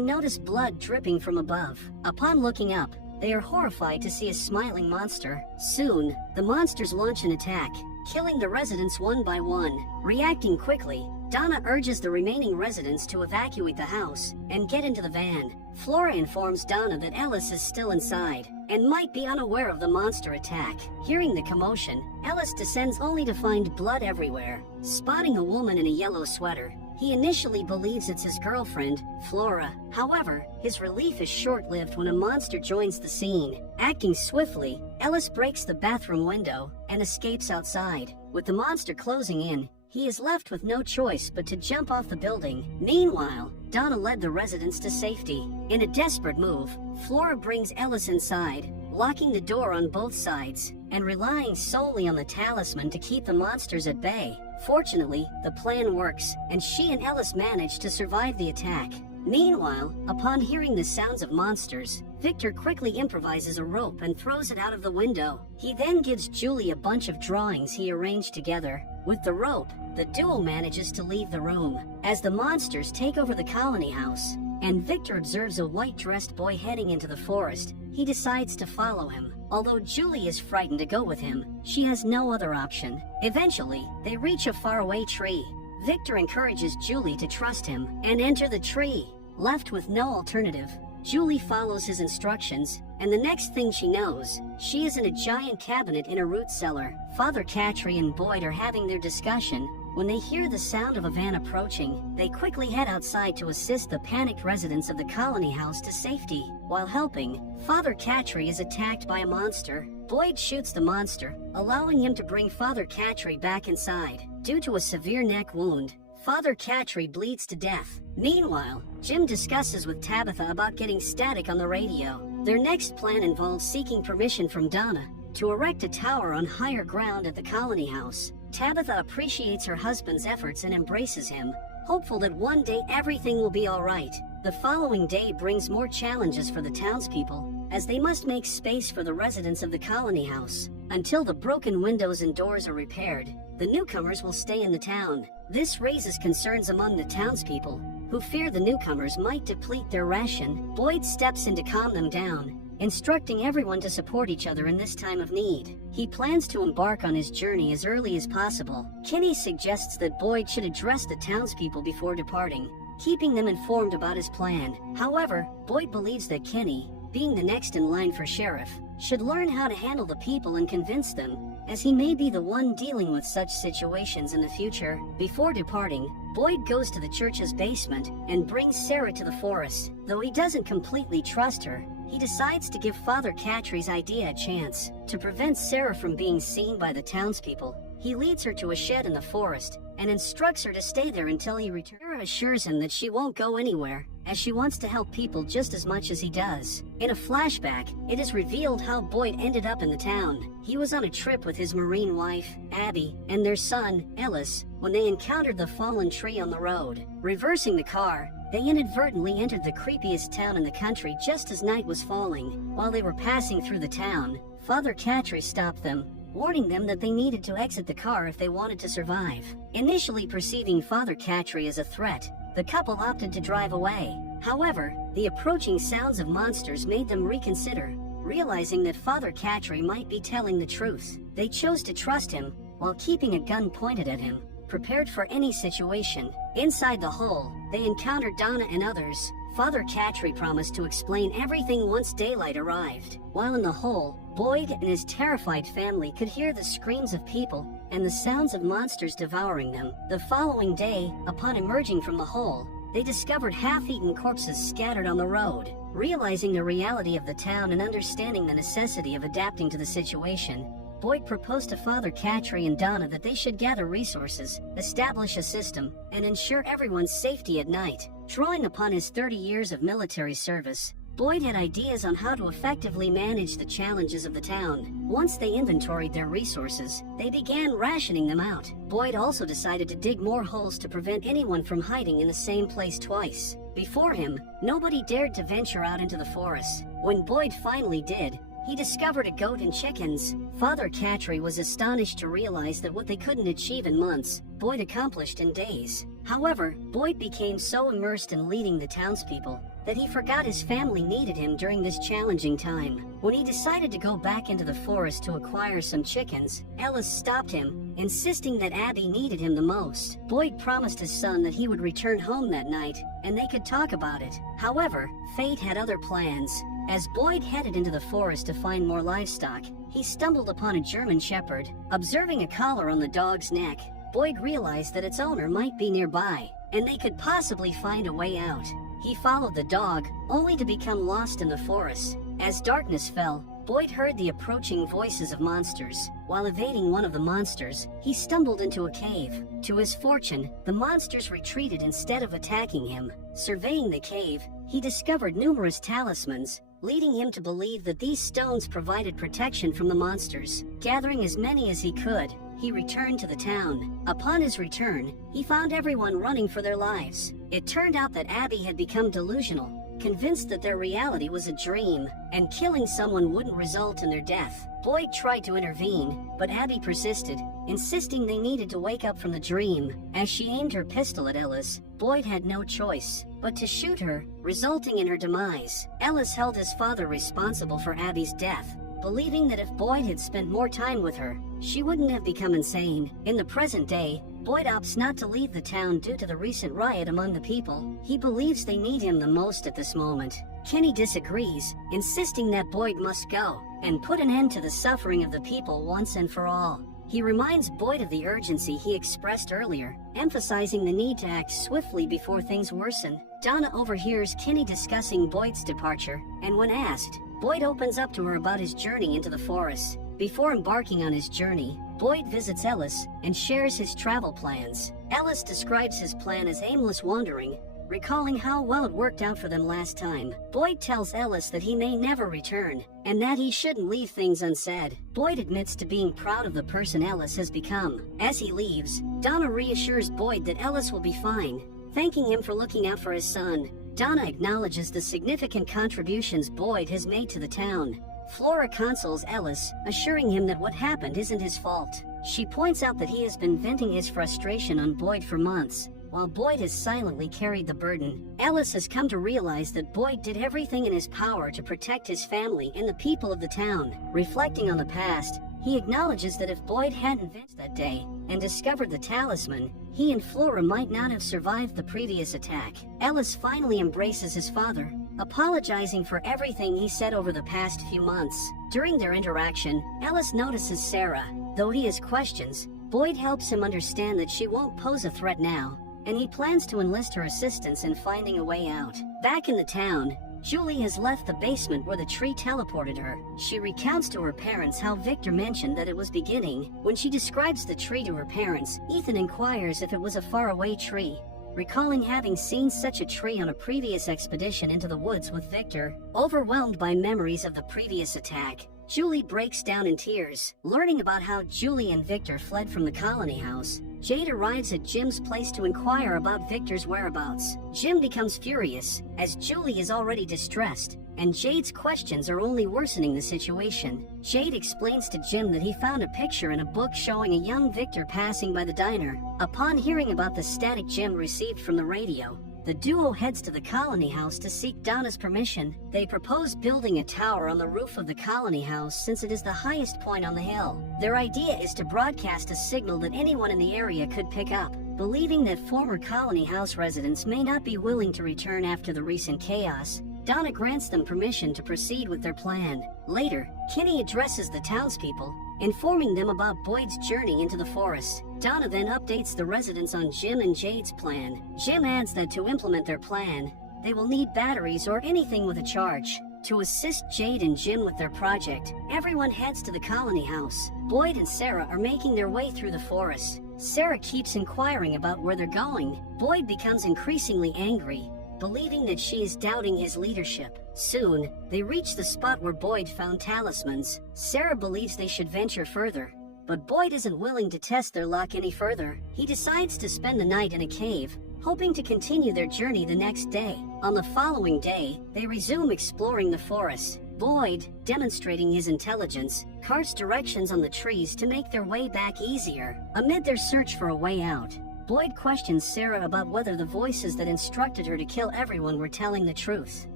notice blood dripping from above. Upon looking up, they are horrified to see a smiling monster. Soon, the monsters launch an attack, killing the residents one by one. Reacting quickly, Donna urges the remaining residents to evacuate the house and get into the van. Flora informs Donna that Ellis is still inside and might be unaware of the monster attack. Hearing the commotion, Ellis descends only to find blood everywhere. Spotting a woman in a yellow sweater, he initially believes it's his girlfriend, Flora. However, his relief is short-lived when a monster joins the scene. Acting swiftly, Ellis breaks the bathroom window and escapes outside. With the monster closing in, he is left with no choice but to jump off the building. Meanwhile, Donna led the residents to safety. In a desperate move, Flora brings Ellis inside, locking the door on both sides and relying solely on the talisman to keep the monsters at bay. Fortunately, the plan works, and she and Ellis manage to survive the attack. Meanwhile, upon hearing the sounds of monsters, Victor quickly improvises a rope and throws it out of the window. He then gives Julie a bunch of drawings he arranged together. With the rope, the duo manages to leave the room. As the monsters take over the colony house, and Victor observes a white-dressed boy heading into the forest, he decides to follow him. Although Julie is frightened to go with him, she has no other option. Eventually, they reach a faraway tree. Victor encourages Julie to trust him and enter the tree. Left with no alternative, Julie follows his instructions, and the next thing she knows, she is in a giant cabinet in a root cellar. Father Catry and Boyd are having their discussion when they hear the sound of a van approaching. They quickly head outside to assist the panicked residents of the colony house to safety. While helping, Father Catry is attacked by a monster. Boyd shoots the monster, allowing him to bring Father Catry back inside. Due to a severe neck wound, Father Catry bleeds to death. Meanwhile, Jim discusses with Tabitha about getting static on the radio. Their next plan involves seeking permission from Donna to erect a tower on higher ground at the colony house. Tabitha appreciates her husband's efforts and embraces him, hopeful that one day everything will be all right. The following day brings more challenges for the townspeople, as they must make space for the residents of the colony house. Until the broken windows and doors are repaired, the newcomers will stay in the town. This raises concerns among the townspeople, who fear the newcomers might deplete their ration. Boyd steps in to calm them down, instructing everyone to support each other in this time of need. He plans to embark on his journey as early as possible. Kenny suggests that Boyd should address the townspeople before departing, keeping them informed about his plan. However, Boyd believes that Kenny, being the next in line for sheriff, should learn how to handle the people and convince them, as he may be the one dealing with such situations in the future. Before departing, Boyd goes to the church's basement and brings Sarah to the forest. Though he doesn't completely trust her, he decides to give Father Catry's idea a chance. To prevent Sarah from being seen by the townspeople, he leads her to a shed in the forest and instructs her to stay there until he returns. Sarah assures him that she won't go anywhere, as she wants to help people just as much as he does. In a flashback, it is revealed how Boyd ended up in the town. He was on a trip with his Marine wife, Abby, and their son, Ellis, when they encountered the fallen tree on the road. Reversing the car, they inadvertently entered the creepiest town in the country just as night was falling. While they were passing through the town, Father Catry stopped them, warning them that they needed to exit the car if they wanted to survive. Initially perceiving Father Catry as a threat, the couple opted to drive away. However, the approaching sounds of monsters made them reconsider, realizing that Father Catry might be telling the truth. They chose to trust him, while keeping a gun pointed at him, prepared for any situation. Inside the hole, they encountered Donna and others. Father Catry promised to explain everything once daylight arrived. While in the hole, Boyd and his terrified family could hear the screams of people and the sounds of monsters devouring them. The following day, upon emerging from the hole, they discovered half-eaten corpses scattered on the road. Realizing the reality of the town and understanding the necessity of adapting to the situation, Boyd proposed to Father Catry and Donna that they should gather resources, establish a system, and ensure everyone's safety at night. Drawing upon his 30 years of military service, Boyd had ideas on how to effectively manage the challenges of the town. Once they inventoried their resources, they began rationing them out. Boyd also decided to dig more holes to prevent anyone from hiding in the same place twice. Before him, nobody dared to venture out into the forest. When Boyd finally did, he discovered a goat and chickens. Father Cattry was astonished to realize that what they couldn't achieve in months, Boyd accomplished in days. However, Boyd became so immersed in leading the townspeople that he forgot his family needed him during this challenging time. When he decided to go back into the forest to acquire some chickens, Ellis stopped him, insisting that Abby needed him the most. Boyd promised his son that he would return home that night, and they could talk about it. However, fate had other plans. As Boyd headed into the forest to find more livestock, he stumbled upon a German shepherd. Observing a collar on the dog's neck, Boyd realized that its owner might be nearby, and they could possibly find a way out. He followed the dog, only to become lost in the forest. As darkness fell, Boyd heard the approaching voices of monsters. While evading one of the monsters, he stumbled into a cave. To his fortune, the monsters retreated instead of attacking him. Surveying the cave, he discovered numerous talismans, leading him to believe that these stones provided protection from the monsters. Gathering as many as he could, he returned to the town. Upon his return, he found everyone running for their lives. It turned out that Abby had become delusional, convinced that their reality was a dream, and killing someone wouldn't result in their death. Boyd tried to intervene, but Abby persisted, insisting they needed to wake up from the dream. As she aimed her pistol at Ellis, Boyd had no choice but to shoot her, resulting in her demise. Ellis held his father responsible for Abby's death, believing that if Boyd had spent more time with her, she wouldn't have become insane. In the present day, Boyd opts not to leave the town due to the recent riot among the people. He believes they need him the most at this moment. Kenny disagrees, insisting that Boyd must go and put an end to the suffering of the people once and for all. He reminds Boyd of the urgency he expressed earlier, emphasizing the need to act swiftly before things worsen. Donna overhears Kenny discussing Boyd's departure, and when asked, Boyd opens up to her about his journey into the forest. Before embarking on his journey, Boyd visits Ellis and shares his travel plans. Ellis describes his plan as aimless wandering, recalling how well it worked out for them last time. Boyd tells Ellis that he may never return, and that he shouldn't leave things unsaid. Boyd admits to being proud of the person Ellis has become. As he leaves, Donna reassures Boyd that Ellis will be fine, thanking him for looking out for his son. Donna acknowledges the significant contributions Boyd has made to the town. Flora consoles Ellis, assuring him that what happened isn't his fault. She points out that he has been venting his frustration on Boyd for months, while Boyd has silently carried the burden. Ellis has come to realize that Boyd did everything in his power to protect his family and the people of the town. Reflecting on the past, he acknowledges that if Boyd hadn't vanished that day and discovered the talisman, he and Flora might not have survived the previous attack. Ellis finally embraces his father, apologizing for everything he said over the past few months. During their interaction, Ellis notices Sarah. Though he has questions, Boyd helps him understand that she won't pose a threat now, and he plans to enlist her assistance in finding a way out. Back in the town, Julie has left the basement where the tree teleported her. She recounts to her parents how Victor mentioned that it was beginning. When she describes the tree to her parents, Ethan inquires if it was a faraway tree, recalling having seen such a tree on a previous expedition into the woods with Victor. Overwhelmed by memories of the previous attack, Julie breaks down in tears. Learning about how Julie and Victor fled from the colony house, Jade arrives at Jim's place to inquire about Victor's whereabouts. Jim becomes furious, as Julie is already distressed, and Jade's questions are only worsening the situation. Jade explains to Jim that he found a picture in a book showing a young Victor passing by the diner. Upon hearing about the static Jim received from the radio, the duo heads to the colony house to seek Donna's permission. They propose building a tower on the roof of the colony house since it is the highest point on the hill. Their idea is to broadcast a signal that anyone in the area could pick up. Believing that former colony house residents may not be willing to return after the recent chaos, Donna grants them permission to proceed with their plan. Later, Kenny addresses the townspeople, informing them about Boyd's journey into the forest. Donna then updates the residents on Jim and Jade's plan. Jim adds that to implement their plan, they will need batteries or anything with a charge. To assist Jade and Jim with their project, everyone heads to the colony house. Boyd and Sarah are making their way through the forest. Sarah keeps inquiring about where they're going. Boyd becomes increasingly angry, believing that she is doubting his leadership. Soon, they reach the spot where Boyd found talismans. Sarah believes they should venture further, but Boyd isn't willing to test their luck any further. He decides to spend the night in a cave, hoping to continue their journey the next day. On the following day, they resume exploring the forest. Boyd, demonstrating his intelligence, carves directions on the trees to make their way back easier. Amid their search for a way out, Boyd questions Sarah about whether the voices that instructed her to kill everyone were telling the truth.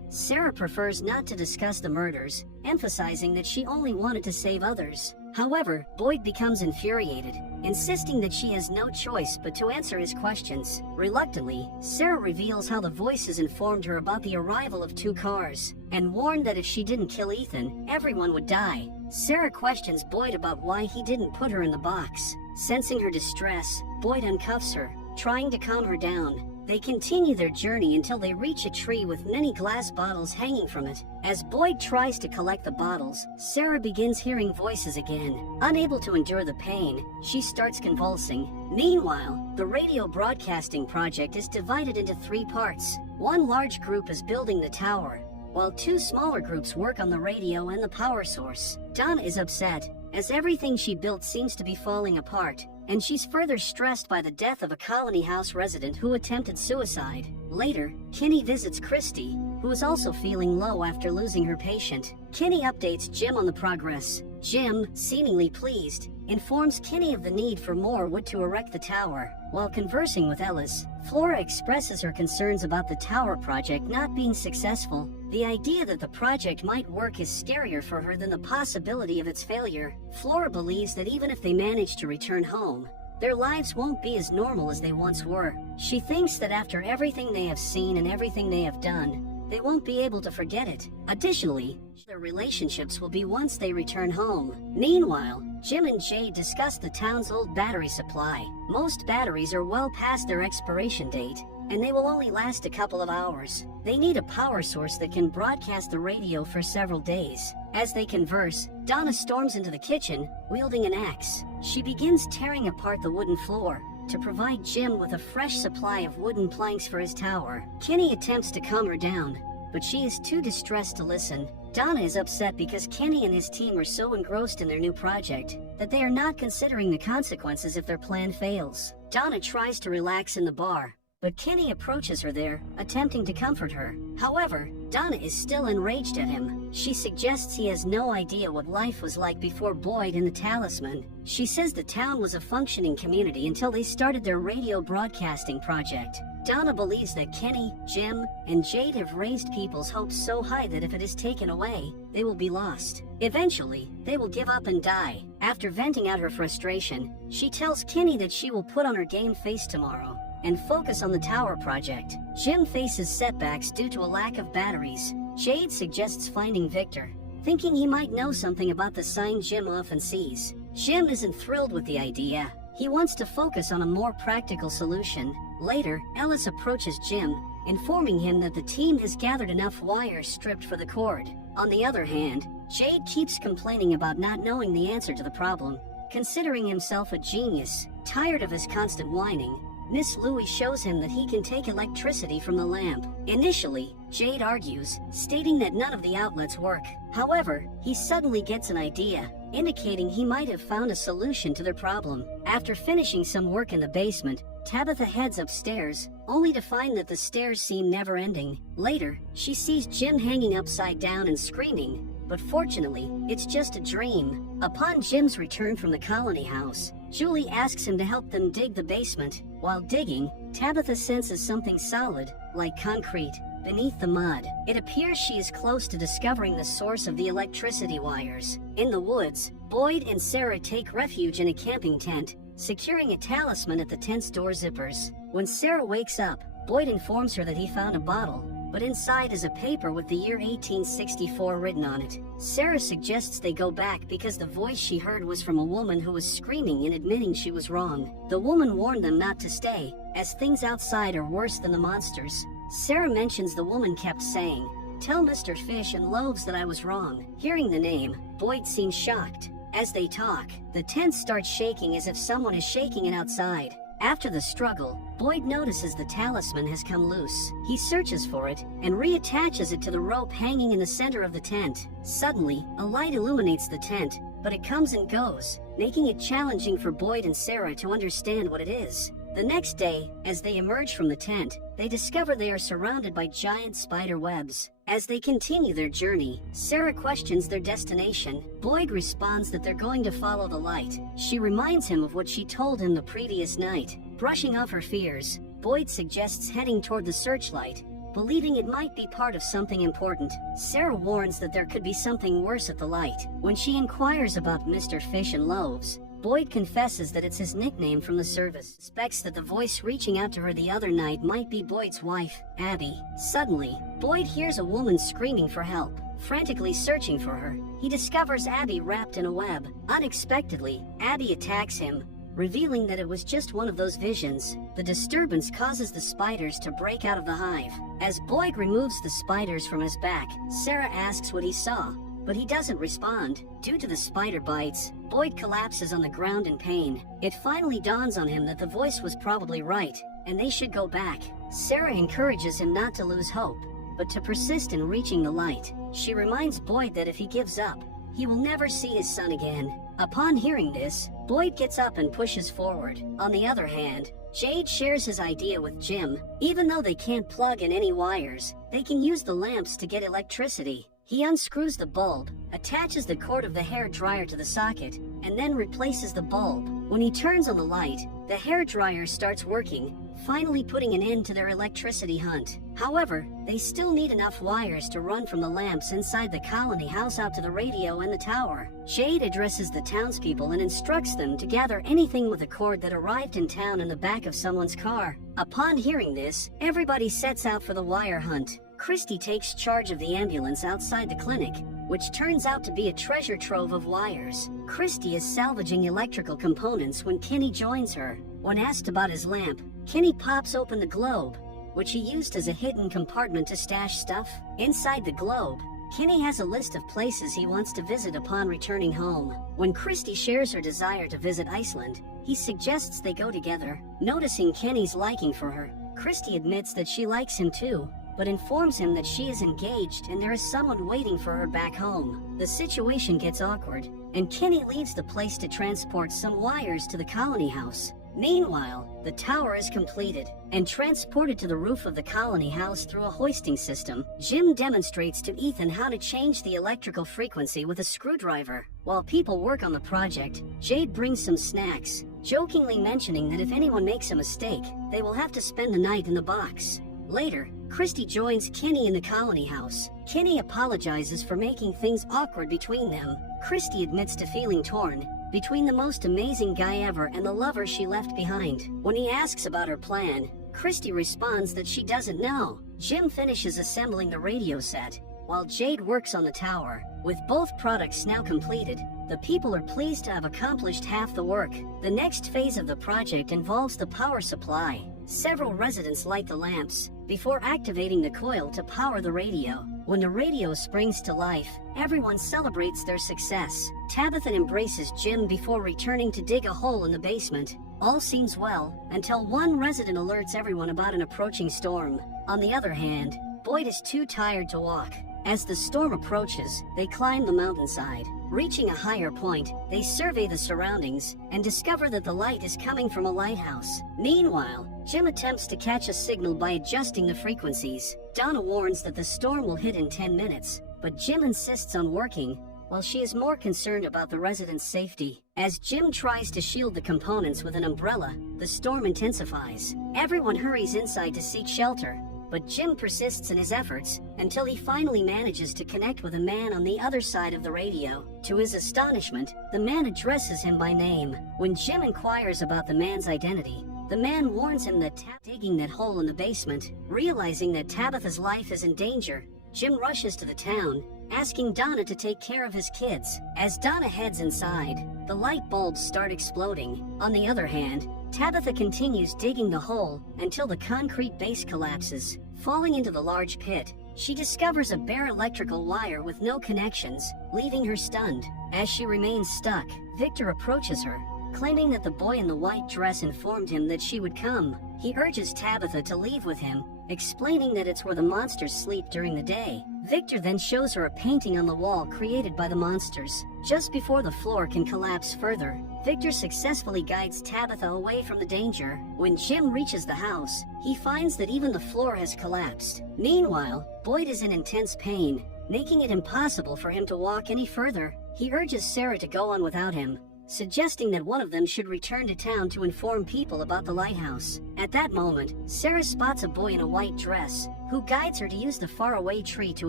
Sarah prefers not to discuss the murders, emphasizing that she only wanted to save others. However, Boyd becomes infuriated, insisting that she has no choice but to answer his questions. Reluctantly, Sarah reveals how the voices informed her about the arrival of 2 cars, and warned that if she didn't kill Ethan, everyone would die. Sarah questions Boyd about why he didn't put her in the box. Sensing her distress, Boyd uncuffs her, trying to calm her down. They continue their journey until they reach a tree with many glass bottles hanging from it. As Boyd tries to collect the bottles, Sarah begins hearing voices again. Unable to endure the pain, she starts convulsing. Meanwhile, the radio broadcasting project is divided into 3 parts. One large group is building the tower, while 2 smaller groups work on the radio and the power source. Donna is upset, as everything she built seems to be falling apart, and she's further stressed by the death of a colony house resident who attempted suicide. Later, Kinney visits Christy, who is also feeling low after losing her patient. Kinney updates Jim on the progress. Jim, seemingly pleased, informs Kinney of the need for more wood to erect the tower. While conversing with Ellis, Flora expresses her concerns about the tower project not being successful. The idea that the project might work is scarier for her than the possibility of its failure. Flora believes that even if they manage to return home, their lives won't be as normal as they once were. She thinks that after everything they have seen and everything they have done, they won't be able to forget it. Additionally, their relationships will be once they return home. Meanwhile, Jim and Jade discuss the town's old battery supply. Most batteries are well past their expiration date, and they will only last a couple of hours. They need a power source that can broadcast the radio for several days. As they converse, Donna storms into the kitchen, wielding an axe. She begins tearing apart the wooden floor to provide Jim with a fresh supply of wooden planks for his tower. Kinney attempts to calm her down, but she is too distressed to listen. Donna is upset because Kenny and his team are so engrossed in their new project that they are not considering the consequences if their plan fails. Donna tries to relax in the bar, but Kenny approaches her there, attempting to comfort her. However, Donna is still enraged at him. She suggests he has no idea what life was like before Boyd and the Talisman. She says the town was a functioning community until they started their radio broadcasting project. Donna believes that Kenny, Jim, and Jade have raised people's hopes so high that if it is taken away, they will be lost. Eventually, they will give up and die. After venting out her frustration, she tells Kenny that she will put on her game face tomorrow and focus on the tower project. Jim faces setbacks due to a lack of batteries. Jade suggests finding Victor, thinking he might know something about the sign Jim often sees. Jim isn't thrilled with the idea. He wants to focus on a more practical solution. Later, Ellis approaches Jim, informing him that the team has gathered enough wires stripped for the cord. On the other hand, Jade keeps complaining about not knowing the answer to the problem, considering himself a genius. Tired of his constant whining, Miss Louie shows him that he can take electricity from the lamp. Initially, Jade argues, stating that none of the outlets work. However, he suddenly gets an idea, indicating he might have found a solution to their problem. After finishing some work in the basement, Tabitha heads upstairs, only to find that the stairs seem never-ending. Later, she sees Jim hanging upside down and screaming, but fortunately, it's just a dream. Upon Jim's return from the colony house, Julie asks him to help them dig the basement. While digging, Tabitha senses something solid, like concrete, beneath the mud. It appears she is close to discovering the source of the electricity wires. In the woods, Boyd and Sarah take refuge in a camping tent, securing a talisman at the tent's door zippers. When Sarah wakes up, Boyd informs her that he found a bottle, but inside is a paper with the year 1864 written on it. Sarah suggests they go back because the voice she heard was from a woman who was screaming and admitting she was wrong. The woman warned them not to stay, as things outside are worse than the monsters. Sarah mentions the woman kept saying, "Tell Mr. Fish and Loaves that I was wrong." Hearing the name, Boyd seems shocked. As they talk, the tent starts shaking as if someone is shaking it outside. After the struggle, Boyd notices the talisman has come loose. He searches for it and reattaches it to the rope hanging in the center of the tent. Suddenly, a light illuminates the tent, but it comes and goes, making it challenging for Boyd and Sarah to understand what it is. The next day, as they emerge from the tent, they discover they are surrounded by giant spider webs. As they continue their journey, Sarah questions their destination. Boyd responds that they're going to follow the light. She reminds him of what she told him the previous night. Brushing off her fears, Boyd suggests heading toward the searchlight, believing it might be part of something important. Sarah warns that there could be something worse at the light. When she inquires about Mr. Fish and Loaves, Boyd confesses that it's his nickname from the service. Suspects that the voice reaching out to her the other night might be Boyd's wife, Abby. Suddenly, Boyd hears a woman screaming for help. Frantically searching for her, he discovers Abby wrapped in a web. Unexpectedly, Abby attacks him, revealing that it was just one of those visions. The disturbance causes the spiders to break out of the hive. As Boyd removes the spiders from his back, Sarah asks what he saw, but he doesn't respond. Due to the spider bites, Boyd collapses on the ground in pain. It finally dawns on him that the voice was probably right, and they should go back. Sarah encourages him not to lose hope, but to persist in reaching the light. She reminds Boyd that if he gives up, he will never see his son again. Upon hearing this, Boyd gets up and pushes forward. On the other hand, Jade shares his idea with Jim. Even though they can't plug in any wires, they can use the lamps to get electricity. He unscrews the bulb, attaches the cord of the hair dryer to the socket, and then replaces the bulb. When he turns on the light, the hair dryer starts working, finally putting an end to their electricity hunt. However, they still need enough wires to run from the lamps inside the colony house out to the radio and the tower. Jade addresses the townspeople and instructs them to gather anything with a cord that arrived in town in the back of someone's car. Upon hearing this, everybody sets out for the wire hunt. Christy takes charge of the ambulance outside the clinic, which turns out to be a treasure trove of wires. Christy is salvaging electrical components when Kenny joins her. When asked about his lamp, Kenny pops open the globe, which he used as a hidden compartment to stash stuff. Inside the globe, Kenny has a list of places he wants to visit upon returning home. When Christy shares her desire to visit Iceland, he suggests they go together. Noticing Kenny's liking for her, Christy admits that she likes him too, but informs him that she is engaged and there is someone waiting for her back home. The situation gets awkward, and Kenny leaves the place to transport some wires to the colony house. Meanwhile, the tower is completed and transported to the roof of the colony house through a hoisting system. Jim demonstrates to Ethan how to change the electrical frequency with a screwdriver. While people work on the project, Jade brings some snacks, jokingly mentioning that if anyone makes a mistake, they will have to spend the night in the box. Later, Christy joins Kenny in the colony house. Kenny apologizes for making things awkward between them. Christy admits to feeling torn between the most amazing guy ever and the lover she left behind. When he asks about her plan, Christy responds that she doesn't know. Jim finishes assembling the radio set, while Jade works on the tower. With both products now completed, the people are pleased to have accomplished half the work. The next phase of the project involves the power supply. Several residents light the lamps before activating the coil to power the radio. When the radio springs to life, everyone celebrates their success. Tabitha embraces Jim before returning to dig a hole in the basement. All seems well until one resident alerts everyone about an approaching storm. On the other hand, Boyd is too tired to walk. As the storm approaches, they climb the mountainside. Reaching a higher point, they survey the surroundings and discover that the light is coming from a lighthouse. Meanwhile, Jim attempts to catch a signal by adjusting the frequencies. Donna warns that the storm will hit in 10 minutes, but Jim insists on working, while she is more concerned about the residents' safety. As Jim tries to shield the components with an umbrella, the storm intensifies. Everyone hurries inside to seek shelter, but Jim persists in his efforts until he finally manages to connect with a man on the other side of the radio. To his astonishment, the man addresses him by name. When Jim inquires about the man's identity, the man warns him that digging that hole in the basement. Realizing that Tabitha's life is in danger, Jim rushes to the town, asking Donna to take care of his kids. As Donna heads inside, the light bulbs start exploding. On the other hand, Tabitha continues digging the hole until the concrete base collapses. Falling into the large pit, she discovers a bare electrical wire with no connections, leaving her stunned. As she remains stuck, Victor approaches her, claiming that the boy in the white dress informed him that she would come. He urges Tabitha to leave with him, explaining that it's where the monsters sleep during the day. Victor then shows her a painting on the wall created by the monsters. Just before the floor can collapse further, Victor successfully guides Tabitha away from the danger. When Jim reaches the house, he finds that even the floor has collapsed. Meanwhile, Boyd is in intense pain, making it impossible for him to walk any further. He urges Sarah to go on without him, suggesting that one of them should return to town to inform people about the lighthouse. At that moment, Sarah spots a boy in a white dress, who guides her to use the faraway tree to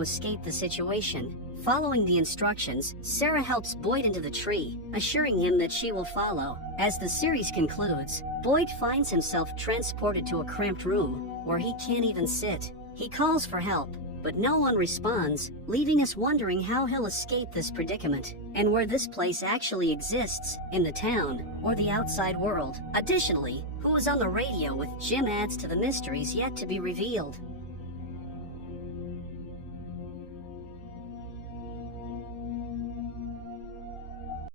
escape the situation. Following the instructions, Sarah helps Boyd into the tree, assuring him that she will follow. As the series concludes, Boyd finds himself transported to a cramped room, where he can't even sit. He calls for help, but no one responds, leaving us wondering how he'll escape this predicament, and where this place actually exists, in the town, or the outside world. Additionally, who was on the radio with Jim adds to the mysteries yet to be revealed.